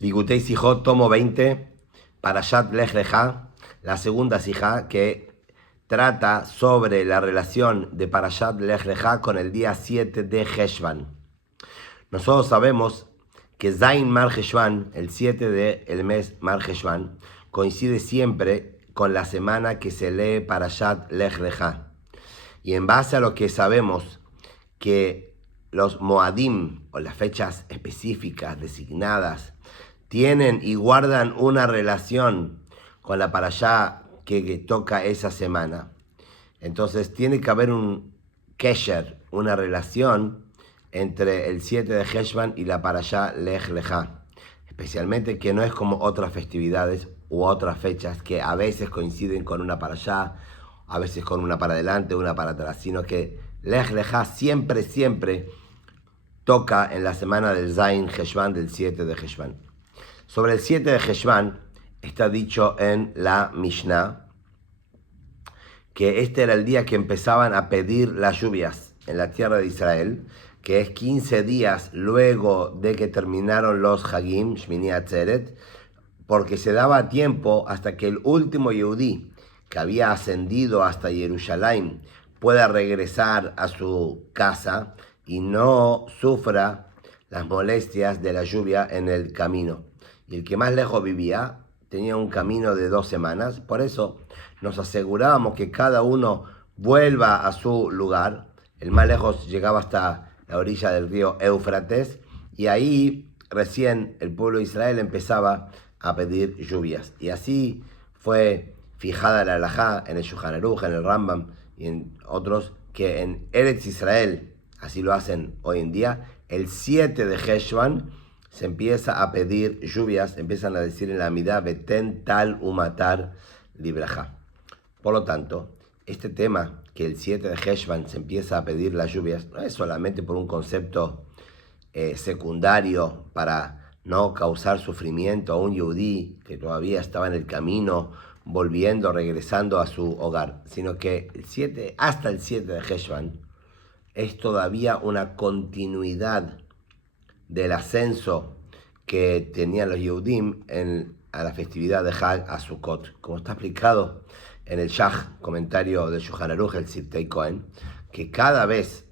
Likutei Sijot, tomo 20, Parashat Lech Lejá, la segunda sijá que trata sobre la relación de Parashat Lech Lejá con el día 7 de Heshvan. Nosotros sabemos que Zain Mar Heshvan, el 7 del mes Mar Heshvan, coincide siempre con la semana que se lee Parashat Lech Lejá. Y en base a lo que sabemos que los Moadim, o las fechas específicas designadas, tienen y guardan una relación con la parashá que toca esa semana. Entonces tiene que haber un kesher, una relación entre el 7 de Heshvan y la parashá Lech Lejá. Especialmente que no es como otras festividades u otras fechas que a veces coinciden con una parashá, a veces con una para adelante, una para atrás, sino que Lech Lejá siempre toca en la semana del Zain Heshvan, del 7 de Heshvan. Sobre el 7 de Heshvan está dicho en la Mishnah que este era el día que empezaban a pedir las lluvias en la tierra de Israel, que es 15 días luego de que terminaron los Hagim, Shmini Atzeret, porque se daba tiempo hasta que el último Yehudí que había ascendido hasta Jerusalén pueda regresar a su casa y no sufra las molestias de la lluvia en el camino. Y el que más lejos vivía tenía un camino de 2 semanas. Por eso nos asegurábamos que cada uno vuelva a su lugar. El más lejos llegaba hasta la orilla del río Éufrates. Y ahí recién el pueblo de Israel empezaba a pedir lluvias. Y así fue fijada la halajá en el Shulchan Aruch, en el Rambam y en otros, que en Eretz Israel, así lo hacen hoy en día, el 7 de Heshvan se empieza a pedir lluvias, empiezan a decir en la Amidá, Beten tal umatar libraja. Por lo tanto, este tema, que el 7 de Heshvan se empieza a pedir las lluvias, no es solamente por un concepto secundario para no causar sufrimiento a un yehudí que todavía estaba en el camino, volviendo, regresando a su hogar, sino que hasta el 7 de Heshvan es todavía una continuidad del ascenso que tenían los Yehudim a la festividad de Hag a Sukkot, como está explicado en el Shach, comentario del Shulchan Aruch, el Siptei Cohen, que cada vez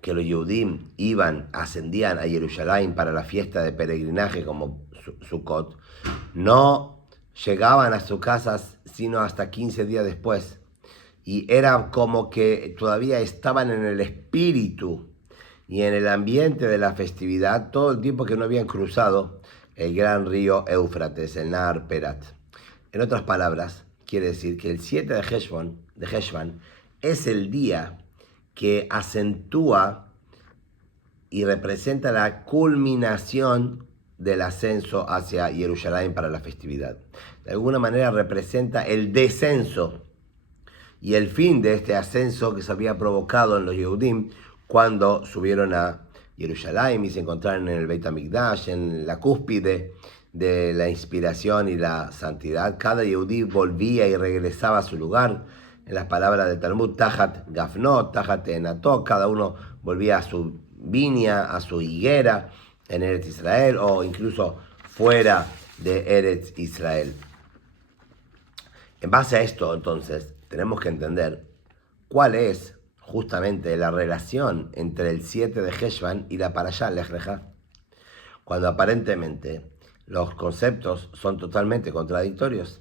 que los Yehudim ascendían a Jerusalén para la fiesta de peregrinaje como Sukkot, no llegaban a sus casas sino hasta 15 días después, y era como que todavía estaban en el espíritu y en el ambiente de la festividad todo el tiempo que no habían cruzado el gran río Éufrates, el Nahar Perat. En otras palabras, quiere decir que el 7 de Heshvan es el día que acentúa y representa la culminación del ascenso hacia Jerusalén para la festividad. De alguna manera representa el descenso y el fin de este ascenso que se había provocado en los Yehudim cuando subieron a Jerusalén y se encontraron en el Beit HaMikdash, en la cúspide de la inspiración y la santidad. Cada Yehudí volvía y regresaba a su lugar. En las palabras del Talmud, Tajat Gafnot, Tajat Enatot, cada uno volvía a su viña, a su higuera en Eretz Israel o incluso fuera de Eretz Israel. En base a esto, entonces, tenemos que entender cuál es justamente la relación entre el 7 de Heshvan y la Parashá Lech Lejá, cuando aparentemente los conceptos son totalmente contradictorios.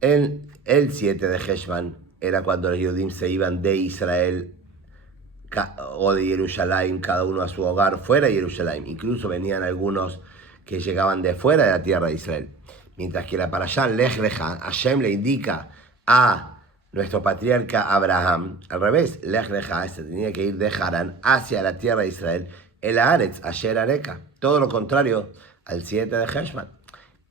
El 7 de Heshvan era cuando los Yehudim se iban de Israel o de Jerusalén, cada uno a su hogar fuera de Jerusalén. Incluso venían algunos que llegaban de fuera de la tierra de Israel. Mientras que la Parashá Lech Lejá, Hashem le indica a nuestro patriarca Abraham, al revés, Lech Lejá se tenía que ir de Harán hacia la tierra de Israel, el Haaretz, Asher Areka, todo lo contrario al 7 de Heshvan.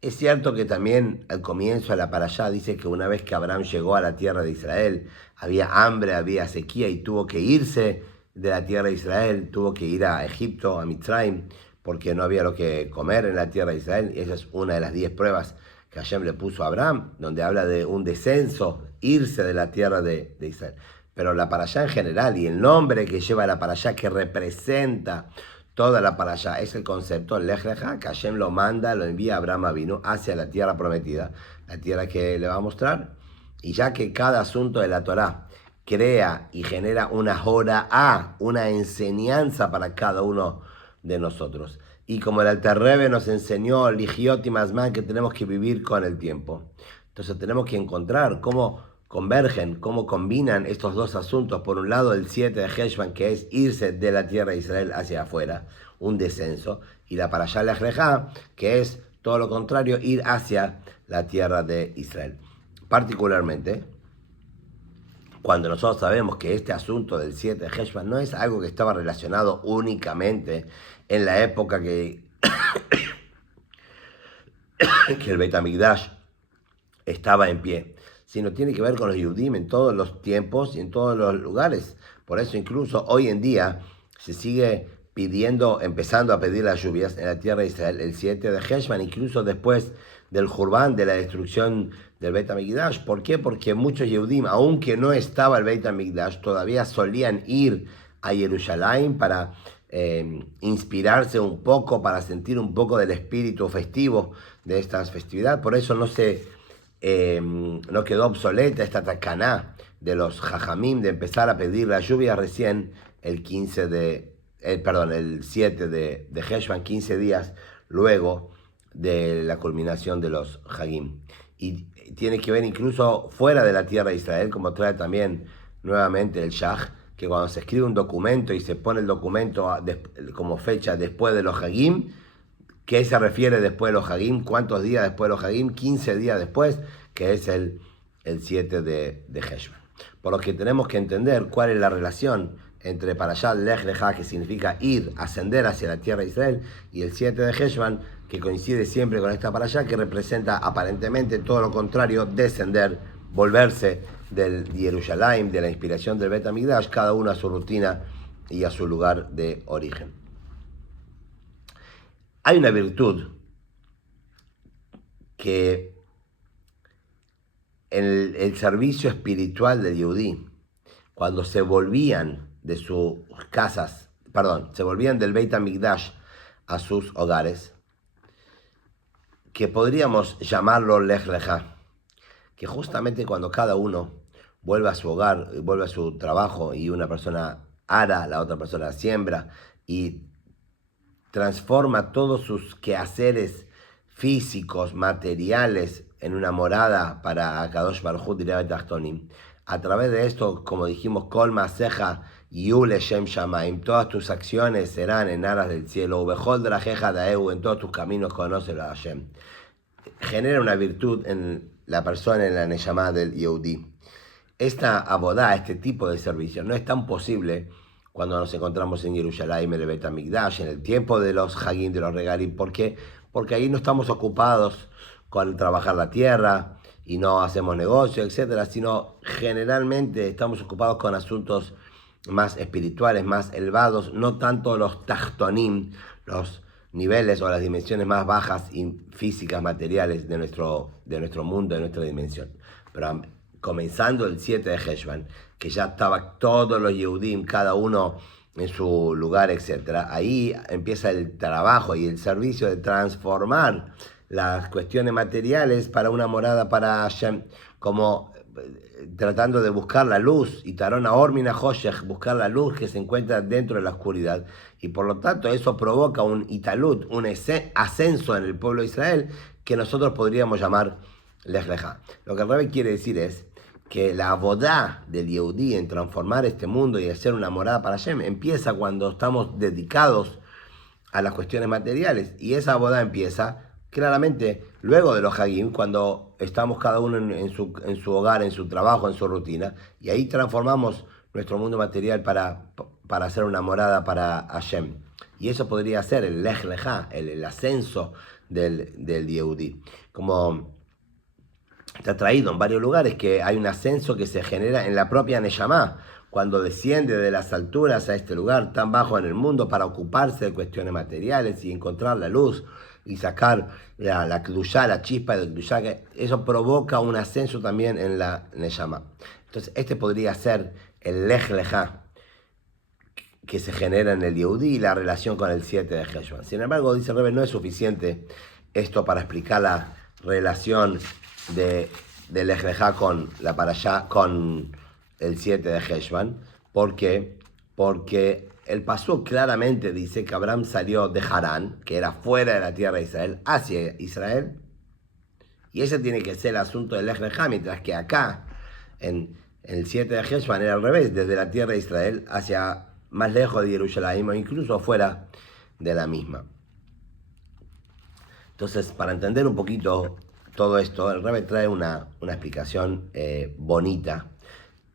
Es cierto que también al comienzo de la parashá dice que una vez que Abraham llegó a la tierra de Israel, había hambre, había sequía y tuvo que irse de la tierra de Israel, tuvo que ir a Egipto, a Mitzrayim, porque no había lo que comer en la tierra de Israel. Y esa es una de las 10 pruebas que Hashem le puso a Abraham, donde habla de un descenso, irse de la tierra de Israel. Pero la parashá en general y el nombre que lleva la parashá, que representa Toda la parashá es el concepto Lech Lecha, que Hashem lo manda, lo envía a Abraham Avinu hacia la tierra prometida, la tierra que le va a mostrar. Y ya que cada asunto de la Torá crea y genera una jorá, una enseñanza para cada uno de nosotros. Y como el Alter Rebbe nos enseñó, Ligiot y Mazman, que tenemos que vivir con el tiempo. Entonces tenemos que encontrar cómo convergen, cómo combinan estos dos asuntos. Por un lado, el 7 de Heshvan, que es irse de la tierra de Israel hacia afuera, un descenso. Y la Parashá Lech Lecha, que es todo lo contrario, ir hacia la tierra de Israel. Particularmente, cuando nosotros sabemos que este asunto del 7 de Heshvan no es algo que estaba relacionado únicamente en la época que el Beit HaMikdash estaba en pie, sino tiene que ver con los Yehudim en todos los tiempos y en todos los lugares. Por eso incluso hoy en día se sigue pidiendo, empezando a pedir las lluvias en la tierra de Israel el 7 de Heshvan, incluso después del Jurban, de la destrucción del Beit HaMikdash. ¿Por qué? Porque muchos Yehudim, aunque no estaba el Beit HaMikdash, todavía solían ir a Jerusalén para inspirarse un poco, para sentir un poco del espíritu festivo de estas festividades. Por eso no quedó obsoleta esta tacaná de los jajamim de empezar a pedir la lluvia recién el 7 de Heshvan, 15 días luego de la culminación de los Hagim. Y tiene que ver incluso fuera de la tierra de Israel, como trae también nuevamente el Shach, que cuando se escribe un documento y se pone el documento como fecha después de los Hagim, ¿qué se refiere después de los Hagim? ¿Cuántos días después de los Hagim? 15 días después, que es el 7 de Heshvan. Por lo que tenemos que entender cuál es la relación entre Parashat Lech Lecha, que significa ir, ascender hacia la tierra de Israel, y el 7 de Heshvan, que coincide siempre con esta Parashá, que representa aparentemente todo lo contrario, descender, volverse del Jerusalén, de la inspiración del Beit HaMikdash, cada uno a su rutina y a su lugar de origen. Hay una virtud que en el servicio espiritual del Yehudí, cuando se volvían de sus casas, se volvían del Beit HaMikdash a sus hogares, que podríamos llamarlo Lech Lecha, que justamente cuando cada uno vuelve a su hogar, vuelve a su trabajo y una persona ara, la otra persona siembra y transforma todos sus quehaceres físicos, materiales, en una morada para Kadosh Baruj Hu Direi Tachtonim. A través de esto, como dijimos, Kol Maaseja Yule Shem Shamaim, todas tus acciones serán en aras del cielo, Ubechol Drajeja Daeu, en todos tus caminos conócelo a Hashem. Genera una virtud en la persona, en la Neshama del Yehudi. Esta abodá, este tipo de servicio, no es tan posible cuando nos encontramos en Jerusalén, en el Beit HaMikdash, en el tiempo de los Hagim, de los Regalim. ¿Por qué? Porque ahí no estamos ocupados con trabajar la tierra y no hacemos negocio, etcétera, sino generalmente estamos ocupados con asuntos más espirituales, más elevados, no tanto los tachtonim, los niveles o las dimensiones más bajas y físicas, materiales de nuestro mundo, de nuestra dimensión. Pero comenzando el 7 de Heshvan, que ya estaba todos los Yehudim, cada uno en su lugar, etc. Ahí empieza el trabajo y el servicio de transformar las cuestiones materiales para una morada para Hashem, como tratando de buscar la luz, y Tarona Ormina Hoshech, buscar la luz que se encuentra dentro de la oscuridad. Y por lo tanto eso provoca un italut, un ascenso en el pueblo de Israel, que nosotros podríamos llamar Lech Lecha. Lo que el Rebbe quiere decir es que la abodá del Yehudí en transformar este mundo y hacer una morada para Hashem empieza cuando estamos dedicados a las cuestiones materiales, y esa abodá empieza claramente luego de los Hagim, cuando estamos cada uno en su hogar, en su trabajo, en su rutina, y ahí transformamos nuestro mundo material para hacer una morada para Hashem. Y eso podría ser el Lech Lecha, el ascenso del Yehudí. Como está traído en varios lugares, que hay un ascenso que se genera en la propia Neshama, cuando desciende de las alturas a este lugar tan bajo en el mundo para ocuparse de cuestiones materiales y encontrar la luz y sacar la Kedushá, la chispa de Kedushá, eso provoca un ascenso también en la Neshama. Entonces este podría ser el Lech Lecha, que se genera en el Yehudí y la relación con el 7 de Heshvan. Sin embargo, dice el Rebbe, no es suficiente esto para explicar la relación de Lech Lechá con la Parashá, con el 7 de Heshvan. ¿Por qué? Porque el pasuk claramente dice que Abraham salió de Harán, que era fuera de la tierra de Israel, hacia Israel. Y ese tiene que ser el asunto de Lech Lechá, mientras que acá, en el 7 de Heshvan, era al revés, desde la tierra de Israel hacia más lejos de Jerusalén o incluso fuera de la misma. Entonces, para entender un poquito todo esto, el Rebbe trae una explicación bonita,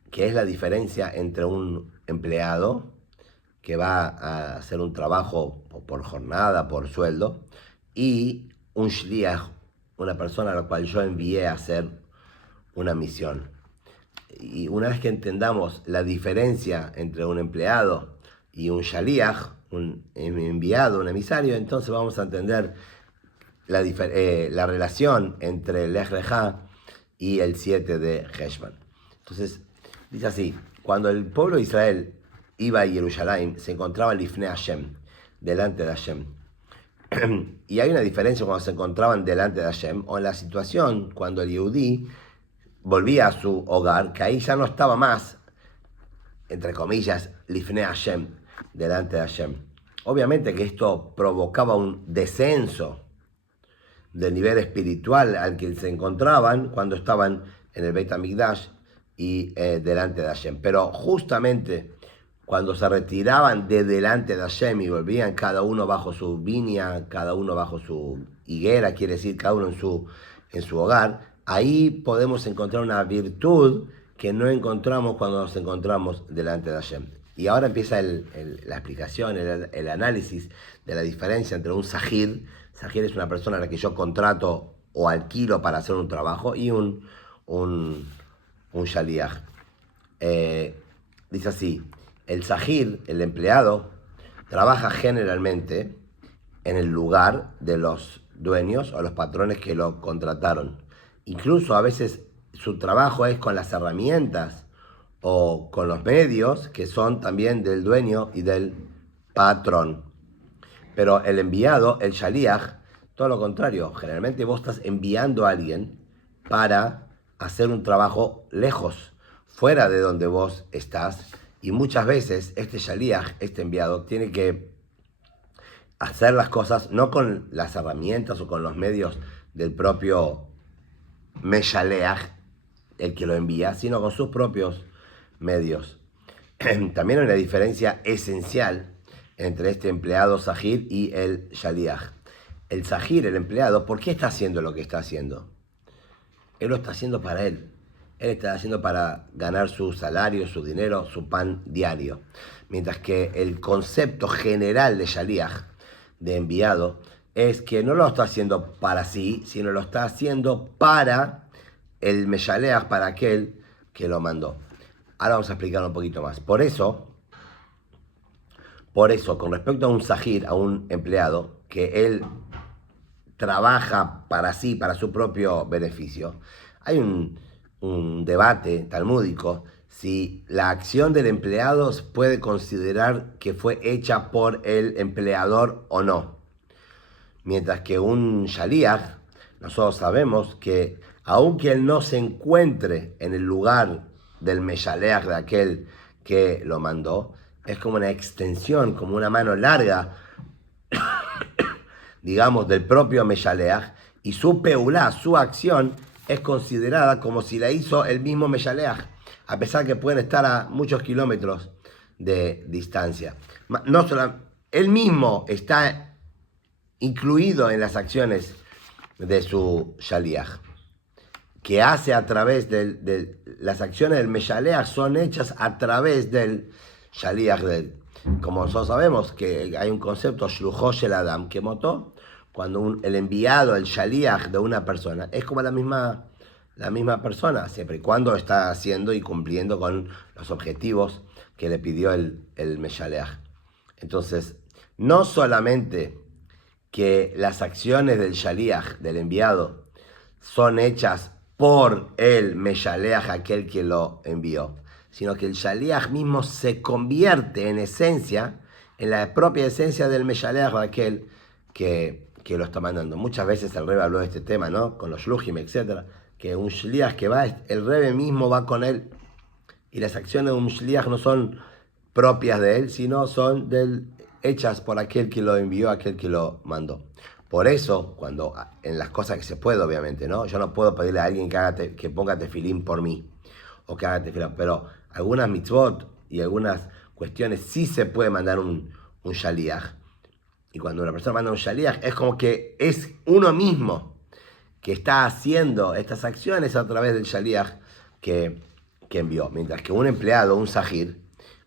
que es la diferencia entre un empleado que va a hacer un trabajo por jornada, por sueldo, y un shliach, una persona a la cual yo envié a hacer una misión. Y una vez que entendamos la diferencia entre un empleado y un shaliach, un enviado, un emisario, entonces vamos a entender la relación entre el Lech Lechá y el 7 de Heshvan. Entonces, dice así, cuando el pueblo de Israel iba a Jerusalén, se encontraba Lifnei Hashem, delante de Hashem. Y hay una diferencia cuando se encontraban delante de Hashem, o en la situación cuando el Yehudí volvía a su hogar, que ahí ya no estaba más, entre comillas, Lifnei Hashem, delante de Hashem. Obviamente que esto provocaba un descenso del nivel espiritual al que se encontraban cuando estaban en el Beit HaMikdash y delante de Hashem. Pero justamente cuando se retiraban de delante de Hashem y volvían cada uno bajo su viña, cada uno bajo su higuera, quiere decir cada uno en su hogar, ahí podemos encontrar una virtud que no encontramos cuando nos encontramos delante de Hashem. Y ahora empieza la explicación, el análisis de la diferencia entre un sahir. Sahir es una persona a la que yo contrato o alquilo para hacer un trabajo, y un shaliach. Dice así, el sahir, el empleado, trabaja generalmente en el lugar de los dueños o los patrones que lo contrataron. Incluso a veces su trabajo es con las herramientas o con los medios que son también del dueño y del patrón. Pero el enviado, el shaliach, todo lo contrario. Generalmente vos estás enviando a alguien para hacer un trabajo lejos, fuera de donde vos estás. Y muchas veces este shaliach, este enviado, tiene que hacer las cosas no con las herramientas o con los medios del propio meshaleach, el que lo envía, sino con sus propios medios. También hay una diferencia esencial entre este empleado sahir y el shaliach. El sahir, el empleado, ¿por qué está haciendo lo que está haciendo? Él lo está haciendo para él. Él está haciendo para ganar su salario, su dinero, su pan diario. Mientras que el concepto general de shaliach, de enviado, es que no lo está haciendo para sí, sino lo está haciendo para el meshaleach, para aquel que lo mandó. Ahora vamos a explicar un poquito más. Por eso, con respecto a un sahir, a un empleado, que él trabaja para sí, para su propio beneficio, hay un debate talmúdico si la acción del empleado puede considerar que fue hecha por el empleador o no. Mientras que un shaliach, nosotros sabemos que aunque él no se encuentre en el lugar del meshaleach, de aquel que lo mandó, es como una extensión, como una mano larga, digamos, del propio meshaleach, y su peulá, su acción, es considerada como si la hizo el mismo meshaleach, a pesar que pueden estar a muchos kilómetros de distancia. No solo, él mismo está incluido en las acciones de su shaliach, que hace a través de las acciones del meshaleach son hechas a través del shaliach de él. Como nosotros sabemos que hay un concepto shluchó shel adam que motó, cuando el enviado, el shaliach de una persona, es como la misma persona, siempre y cuando está haciendo y cumpliendo con los objetivos que le pidió el meshaleach. Entonces, no solamente que las acciones del shaliach, del enviado, son hechas por el meshaleach, aquel que lo envió, sino que el Shaliach mismo se convierte en esencia, en la propia esencia del Meshaleach, de aquel que lo está mandando. Muchas veces el Rebbe habló de este tema, ¿no? Con los Shluchim, etc. Que un Shliach que va, el Rebbe mismo va con él, y las acciones de un Shliach no son propias de él, sino son hechas por aquel que lo envió, aquel que lo mandó. Por eso, cuando en las cosas que se puede, obviamente, ¿no? Yo no puedo pedirle a alguien que ponga tefilín por mí, o que haga tefilín, pero algunas mitzvot y algunas cuestiones sí se puede mandar un shaliach. Y cuando una persona manda un shaliach, es como que es uno mismo que está haciendo estas acciones a través del shaliach que envió. Mientras que un empleado, un sahir,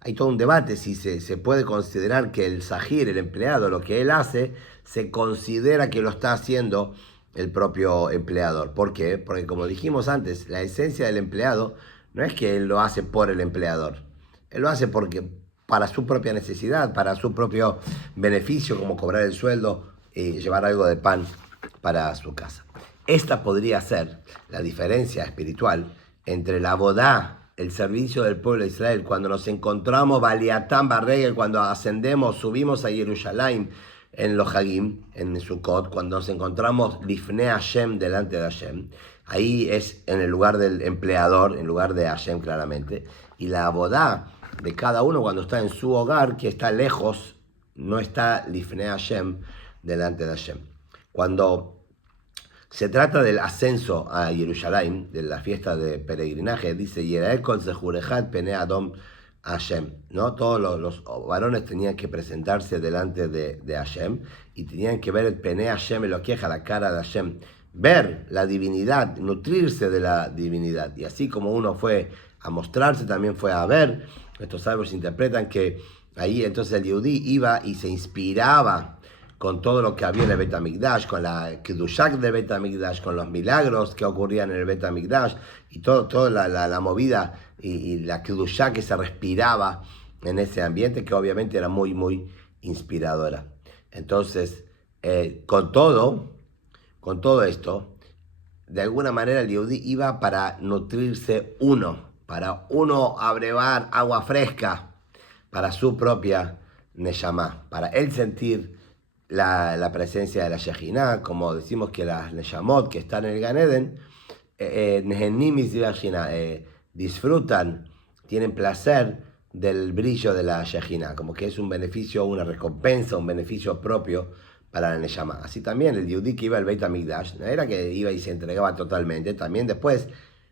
hay todo un debate si se puede considerar que el sahir, el empleado, lo que él hace, se considera que lo está haciendo el propio empleador. ¿Por qué? Porque como dijimos antes, la esencia del empleado no es que él lo hace por el empleador. Él lo hace para su propia necesidad, para su propio beneficio, como cobrar el sueldo y llevar algo de pan para su casa. Esta podría ser la diferencia espiritual entre la bodá, el servicio del pueblo de Israel, cuando nos encontramos, Baliatán Barregel, cuando ascendemos, subimos a Jerusalén en los Hagim, en Sukkot, cuando nos encontramos Lifnei Hashem, delante de Hashem, ahí es en el lugar del empleador, en lugar de Hashem claramente, y la bodá de cada uno cuando está en su hogar, que está lejos, no está Lifnei Hashem, delante de Hashem. Cuando se trata del ascenso a Jerusalén, de la fiesta de peregrinaje, dice, Yerae kol zehurejat penei Adom Hashem, ¿no? Todos los varones tenían que presentarse delante de Hashem y tenían que ver el penei Hashem, lo queja, la cara de Hashem, ver la divinidad, nutrirse de la divinidad. Y así como uno fue a mostrarse, también fue a ver. Estos sabios interpretan que ahí entonces el Yehudí iba y se inspiraba con todo lo que había en el Bet HaMikdash, con la Kedushak del Bet HaMikdash, con los milagros que ocurrían en el Bet HaMikdash, y toda la movida y la Kedushak que se respiraba en ese ambiente, que obviamente era muy, muy inspiradora. Entonces, con todo esto, de alguna manera el Yehudí iba para nutrirse para abrevar agua fresca para su propia Neshama, para él sentir la presencia de la Shejinah, como decimos que las Neshamot que están en el Gan Eden, disfrutan, tienen placer del brillo de la Shejinah, como que es un beneficio, una recompensa, un beneficio propio para la Neshama. Así también el Yehudí que iba al Beit HaMikdash, no era que iba y se entregaba totalmente, también después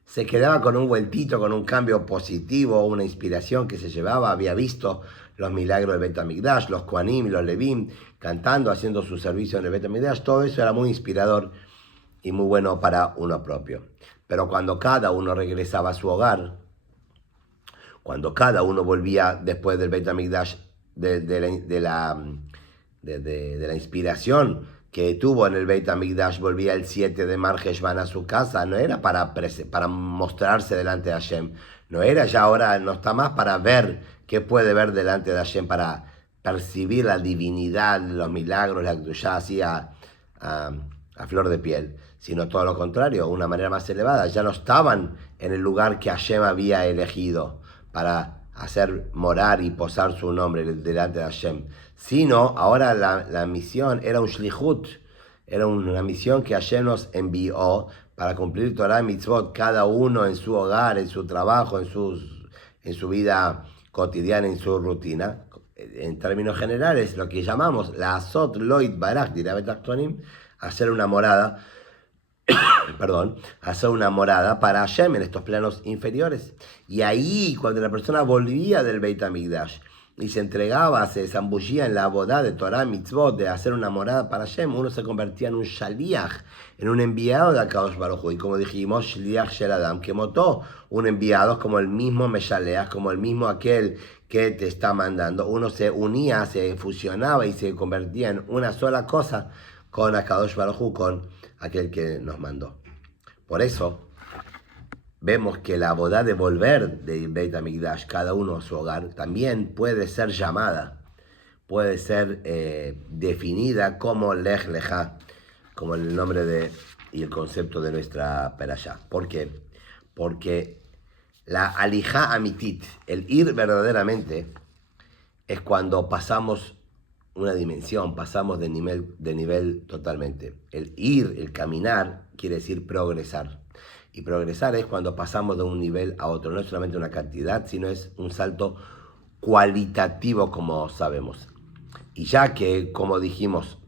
se quedaba con un vueltito, con un cambio positivo, una inspiración que se llevaba, había visto los milagros del Beit HaMikdash, los Kohanim y los Levim, cantando, haciendo su servicio en el Beit HaMikdash, todo eso era muy inspirador y muy bueno para uno propio. Pero cuando cada uno regresaba a su hogar, cuando cada uno volvía después del Beit HaMikdash, de la inspiración que tuvo en el Beit HaMikdash, volvía el 7 de Mar Heshvan a su casa, no era para mostrarse delante de Hashem, no era ya ahora, no está más para ver qué puede ver delante de Hashem, para percibir la divinidad, los milagros, la Kedushá así a flor de piel, sino todo lo contrario, una manera más elevada. Ya no estaban en el lugar que Hashem había elegido para hacer morar y posar su nombre delante de Hashem, sino ahora la misión era un shlichut, era una misión que Hashem nos envió para cumplir Torah y mitzvot, cada uno en su hogar, en su trabajo, en su vida cotidiana, en su rutina. En términos generales, lo que llamamos la Asot Loit Barach, dirá Betachtonim, hacer una morada, hacer una morada para Hashem en estos planos inferiores. Y ahí, cuando la persona volvía del Beit HaMikdash y se entregaba, se zambullía en la bodá de Torah Mitzvot, de hacer una morada para Hashem, uno se convertía en un shaliach, en un enviado de Akadosh Baruj Hu. Y como dijimos, shliach shel Adam, que motó, un enviado es como el mismo Meshaleach, como el mismo aquel que te está mandando. Uno se unía, se fusionaba y se convertía en una sola cosa con Akadosh Baruj Hu, con aquel que nos mandó. Por eso vemos que la bodá de volver de Beit HaMikdash, cada uno a su hogar, también puede ser llamada, puede ser definida como Lech Lecha, como el nombre y el concepto de nuestra perashá. ¿Por qué? Porque La alijá amitit, el ir verdaderamente, es cuando pasamos una dimensión, pasamos de nivel totalmente. El ir, el caminar, quiere decir progresar. Y progresar es cuando pasamos de un nivel a otro. No es solamente una cantidad, sino es un salto cualitativo, como sabemos. Y ya que, como dijimos,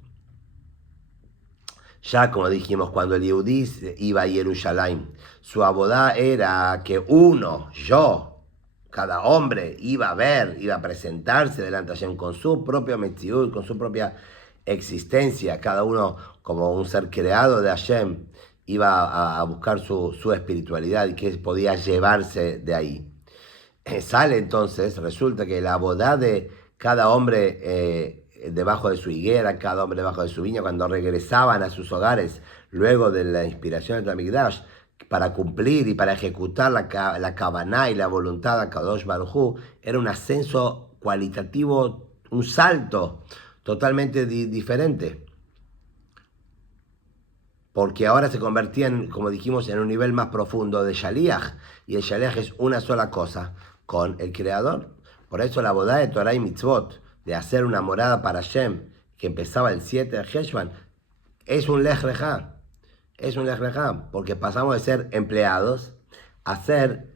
cuando el Yehudí iba a Jerusalén, su abodá era que cada hombre iba a presentarse delante de Hashem con su propio metziut, con su propia existencia, cada uno como un ser creado de Hashem, iba a buscar su espiritualidad y que podía llevarse de ahí. Sale entonces, resulta que la abodá de cada hombre debajo de su higuera, cada hombre debajo de su viña, cuando regresaban a sus hogares luego de la inspiración del Mikdash, para cumplir y para ejecutar la Kavaná y la voluntad de Kadosh Baruj Hu, era un ascenso cualitativo, un salto totalmente diferente. Porque ahora se convertían, como dijimos, en un nivel más profundo de Shaliach, y el Shaliach es una sola cosa con el Creador. Por eso la boda de Torah y Mitzvot, de hacer una morada para Hashem, que empezaba el 7 de Heshvan, es un Lech Lechá. Es un Lech Lechá, porque pasamos de ser empleados a ser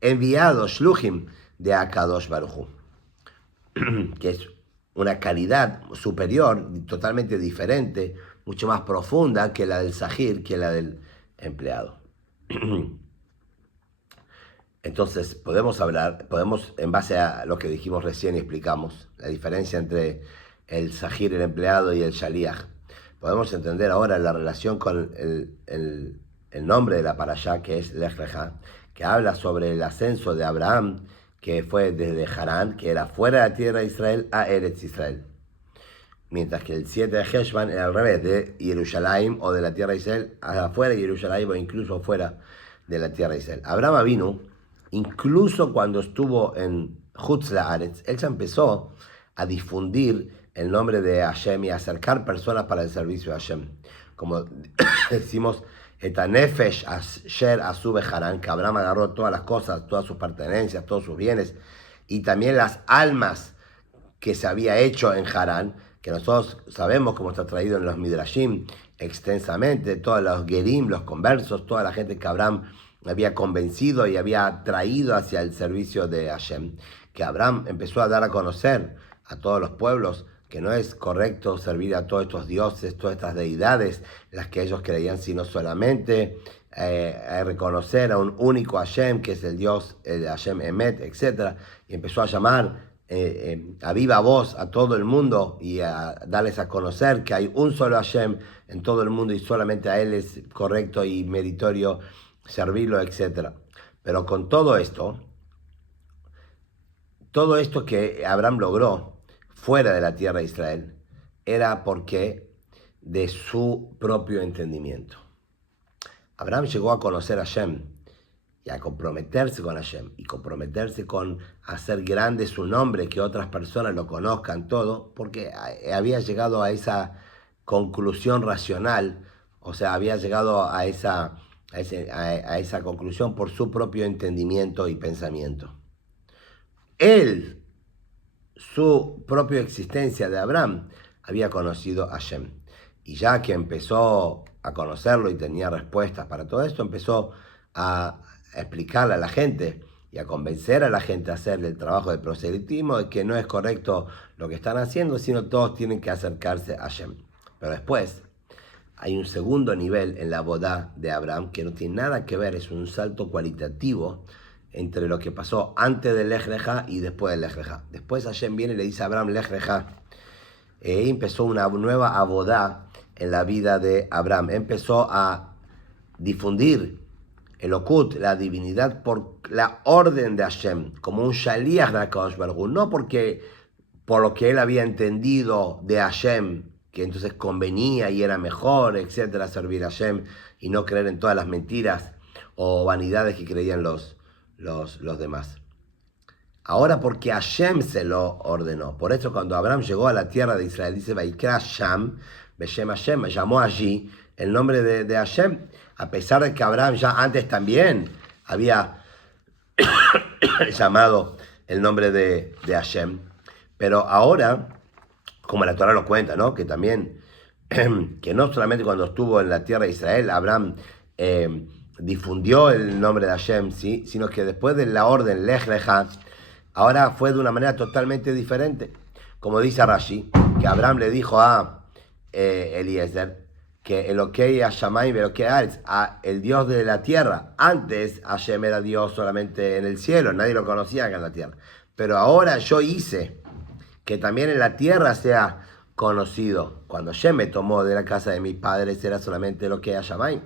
enviados, Shluchim, de Akadosh Baruj Hu, que es una calidad superior, totalmente diferente, mucho más profunda que la del Sahir, que la del empleado. Entonces, podemos, en base a lo que dijimos recién y explicamos, la diferencia entre el Sahir, el empleado, y el Shaliach, podemos entender ahora la relación con el nombre de la parashá, que es Lech Lechá, que habla sobre el ascenso de Abraham, que fue desde Harán, que era fuera de la tierra de Israel, a Eretz Israel. Mientras que el 7 de Heshvan era al revés, de Jerusalén o de la tierra de Israel, afuera de Jerusalén o incluso fuera de la tierra de Israel. Abraham vino, incluso cuando estuvo en Chutz La'aretz, él se empezó a difundir el nombre de Hashem y a acercar personas para el servicio de Hashem. Como decimos, Etanefesh Asher Asube Harán, que Abraham agarró todas las cosas, todas sus pertenencias, todos sus bienes, y también las almas que se había hecho en Harán, que nosotros sabemos cómo está traído en los Midrashim extensamente, todos los Gerim, los conversos, toda la gente que Abraham había convencido y había traído hacia el servicio de Hashem, que Abraham empezó a dar a conocer a todos los pueblos que no es correcto servir a todos estos dioses, todas estas deidades, las que ellos creían, sino solamente reconocer a un único Hashem, que es el Dios, el Hashem Emet, etc. Y empezó a llamar a viva voz a todo el mundo y a darles a conocer que hay un solo Hashem en todo el mundo y solamente a Él es correcto y meritorio servirlo, etc. Pero con todo esto que Abraham logró fuera de la tierra de Israel, era porque de su propio entendimiento. Abraham llegó a conocer a Hashem y a comprometerse con Hashem y comprometerse con hacer grande su nombre, que otras personas lo conozcan todo, porque había llegado a esa conclusión racional, o sea, había llegado a esa conclusión por su propio entendimiento y pensamiento. Él, su propia existencia de Abraham, había conocido a Hashem. Y ya que empezó a conocerlo y tenía respuestas para todo esto, empezó a explicarle a la gente y a convencer a la gente a hacer el trabajo de proselitismo, de que no es correcto lo que están haciendo, sino todos tienen que acercarse a Hashem. Pero después hay un segundo nivel en la boda de Abraham que no tiene nada que ver, es un salto cualitativo entre lo que pasó antes del Lech Lechá y después del Lech Lechá. Después Hashem viene y le dice a Abraham Lech Lechá. Empezó una nueva abodá en la vida de Abraham. Empezó a difundir el Okut, la divinidad, por la orden de Hashem, como un Shaliach de HaKadosh Baruj Hu, no por lo que él había entendido de Hashem, que entonces convenía y era mejor, etcétera, servir a Hashem y no creer en todas las mentiras o vanidades que creían los demás. Ahora porque Hashem se lo ordenó. Por eso cuando Abraham llegó a la tierra de Israel, dice, Vaikra Sham, Beshem Hashem, llamó allí el nombre de Hashem, a pesar de que Abraham ya antes también había llamado el nombre de Hashem. Pero ahora, como la Torah lo cuenta, ¿no? Que también, que no solamente cuando estuvo en la tierra de Israel, Abraham difundió el nombre de Hashem, ¿sí? Sino que después de la orden Lech Lecha, ahora fue de una manera totalmente diferente. Como dice Rashi, que Abraham le dijo a Eliezer que Elokei Hashamayim Elokei Haaretz, el Dios de la tierra. Antes Hashem era Dios solamente en el cielo, nadie lo conocía acá en la tierra. Pero ahora yo hice que también en la tierra sea conocido. Cuando Hashem me tomó de la casa de mis padres era solamente Elokei Hashamayim.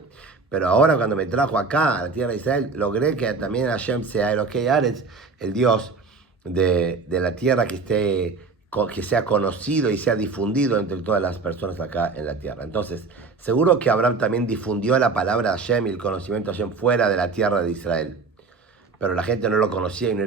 Pero ahora cuando me trajo acá a la tierra de Israel, logré que también Hashem sea Elokei Haaretz, el Dios de la tierra que sea conocido y sea difundido entre todas las personas acá en la tierra. Entonces, seguro que Abraham también difundió la palabra de Hashem y el conocimiento de Hashem fuera de la tierra de Israel. Pero la gente no lo conocía y no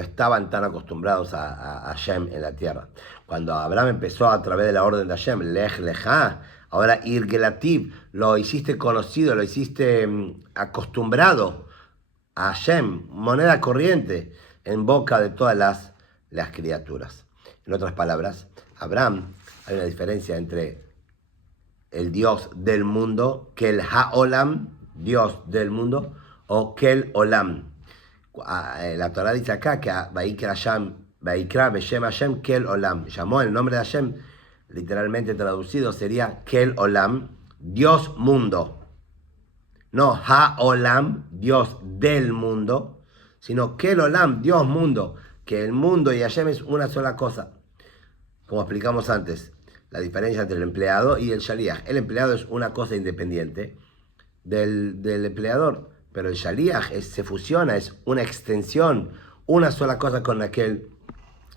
estaban tan acostumbrados a Hashem en la tierra. Cuando Abraham empezó a través de la orden de Hashem, Lech Lecha, ahora Irgelativ, lo hiciste conocido, lo hiciste acostumbrado a Hashem, moneda corriente en boca de todas las criaturas. En otras palabras, Abraham, hay una diferencia entre el Dios del mundo, Kel Haolam, Dios del mundo, o Kel Olam. La Torah dice acá que Vaikra Beshem Hashem Kel Olam, llamó el nombre de Hashem, literalmente traducido sería Kel Olam, Dios mundo. No Ha-Olam, Dios del mundo, sino Kel Olam, Dios mundo, que el mundo y Hashem es una sola cosa. Como explicamos antes, la diferencia entre el empleado y el shaliach. El empleado es una cosa independiente del empleador, pero el shaliach se fusiona, es una extensión, una sola cosa con aquel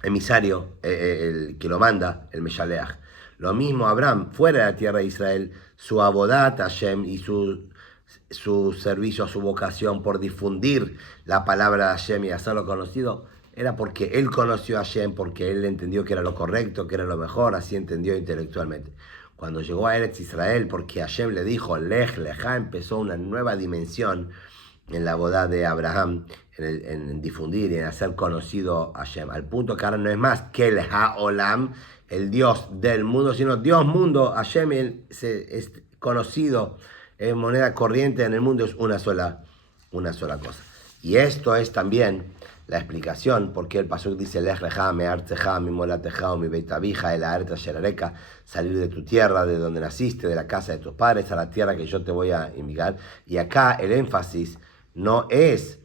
emisario, el que lo manda, el meshaleach. Lo mismo Abraham, fuera de la tierra de Israel, su abodat Hashem y su servicio, su vocación por difundir la palabra de Hashem y hacerlo conocido, era porque él conoció a Hashem, porque él entendió que era lo correcto, que era lo mejor, así entendió intelectualmente. Cuando llegó a Eretz Israel, porque Hashem le dijo, Lech Lecha, empezó una nueva dimensión en la boda de Abraham, en difundir y en hacer conocido a Hashem, al punto que ahora no es más que el Ha-Olam, el Dios del mundo, sino Dios mundo. Hashem es conocido, es moneda corriente en el mundo, es una sola cosa. Y esto es también la explicación porque el pasuk dice Lech Lecha me'artzecha mimolatecha mi beit avija el haaretz asher areka, salir de tu tierra, de donde naciste, de la casa de tus padres, a la tierra que yo te voy a invitar. Y acá el énfasis no es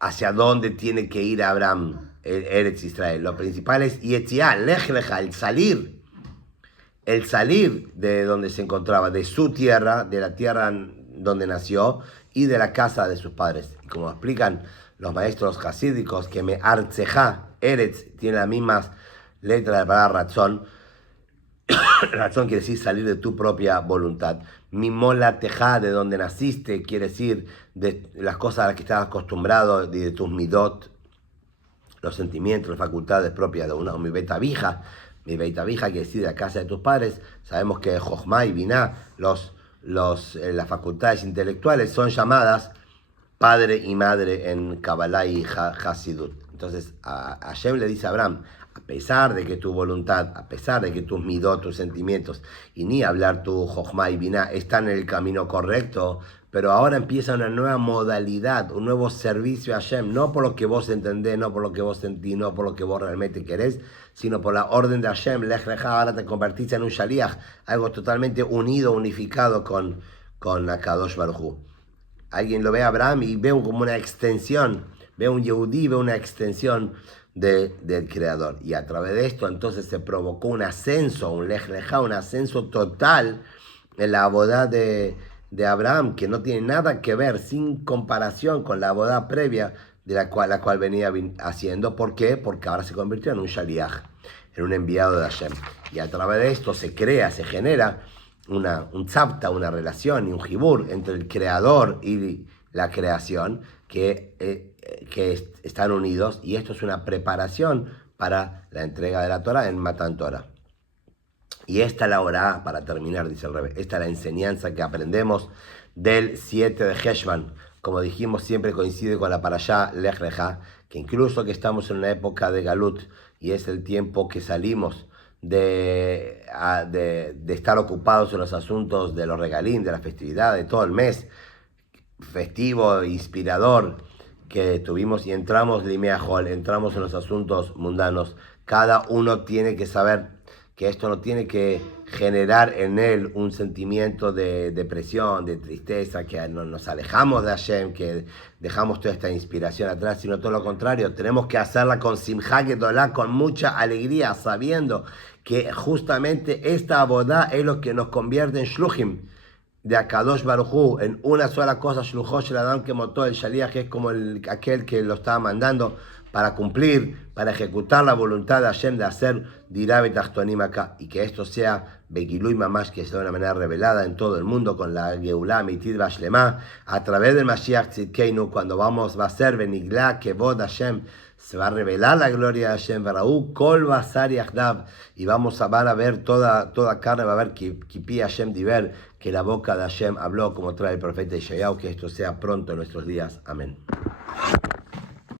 hacia dónde tiene que ir Abraham, el Eretz Israel. Lo principal es Yetziá, Lech Lecha, el salir de donde se encontraba, de su tierra, de la tierra donde nació y de la casa de sus padres. Y como explican los maestros hasídicos, que me artzeja, Eretz, tiene las mismas letras de la palabra razón. Razón quiere decir salir de tu propia voluntad. Mimola teja, de donde naciste, quiere decir de las cosas a las que estás acostumbrado, de tus midot, los sentimientos, las facultades propias de una. Mi beta vija quiere decir de la casa de tus padres. Sabemos que Jochma y Binah, las facultades intelectuales, son llamadas padre y madre en Kabbalah y Hasidut. Entonces a Hashem le dice a Abraham, a pesar de que tu voluntad, a pesar de que tus midot, tus sentimientos, y ni hablar tu Jochma y Binah están en el camino correcto, pero ahora empieza una nueva modalidad, un nuevo servicio a Hashem, no por lo que vos entendés, no por lo que vos sentís, no por lo que vos realmente querés, sino por la orden de Hashem. Lech Lecha, ahora te convertiste en un shaliach, algo totalmente unido, unificado con Akadosh Baruj Hu. Alguien lo ve a Abraham y ve como una extensión, ve un Yehudí, ve una extensión del Creador. Y a través de esto entonces se provocó un ascenso, un Lech Lecha, un ascenso total en la boda de Abraham, que no tiene nada que ver, sin comparación con la boda previa de la cual venía haciendo. ¿Por qué? Porque ahora se convirtió en un shaliach, en un enviado de Hashem. Y a través de esto se genera un tzavta, una relación y un jibur entre el creador y la creación que están unidos, y esto es una preparación para la entrega de la Torah en Matan Torah. Y esta es la hora, para terminar, dice el Rebbe, esta es la enseñanza que aprendemos del 7 de Heshvan. Como dijimos, siempre coincide con la Parashá Lech Lecha, que incluso que estamos en una época de Galut y es el tiempo que salimos de estar ocupados en los asuntos de los regalín, de la festividad, de todo el mes festivo, inspirador que tuvimos y entramos entramos en los asuntos mundanos. Cada uno tiene que saber que esto no tiene que generar en él un sentimiento de depresión, de tristeza, que nos alejamos de Hashem, que dejamos toda esta inspiración atrás, sino todo lo contrario. Tenemos que hacerla con simjá gedolá, con mucha alegría, sabiendo que justamente esta abodá es lo que nos convierte en shluchim de Akadosh Baruj Hu, en una sola cosa, Shluchot Shel Adam Kemotó, el Shaliach es como aquel que lo estaba mandando para cumplir, para ejecutar la voluntad de Hashem de hacer Dirá Betachtonim acá, y que esto sea Begilui Mamash, que sea de una manera revelada en todo el mundo, con la Geulá Mitit Bashlema, a través del Mashiach Tzidkeinu, cuando va a ser Benigla, Kevod Hashem, se va a revelar la gloria de Hashem, Veraú, Kol Basar Yachdav, y van a ver toda carne, va a ver Kipi Hashem Diver, que la boca de Hashem habló, como trae el profeta Ishayahu, que esto sea pronto en nuestros días. Amén.